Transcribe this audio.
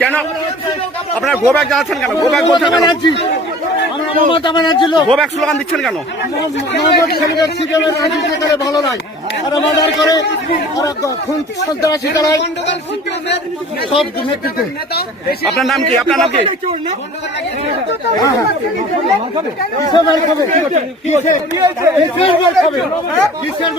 কেন আপনারা go back জানাচ্ছেন কেন? গো ব্যাক বলছেন কেন? মমতা ব্যানার্জি লোক গো ব্যাক স্লোগান দিচ্ছেন কেন? ভালো নাই আর মার্ডার করে খুন সন্ত্রাসী চালায় সব নেতৃত্বে। আপনার নাম কি? আপনার নাম কি? কিসের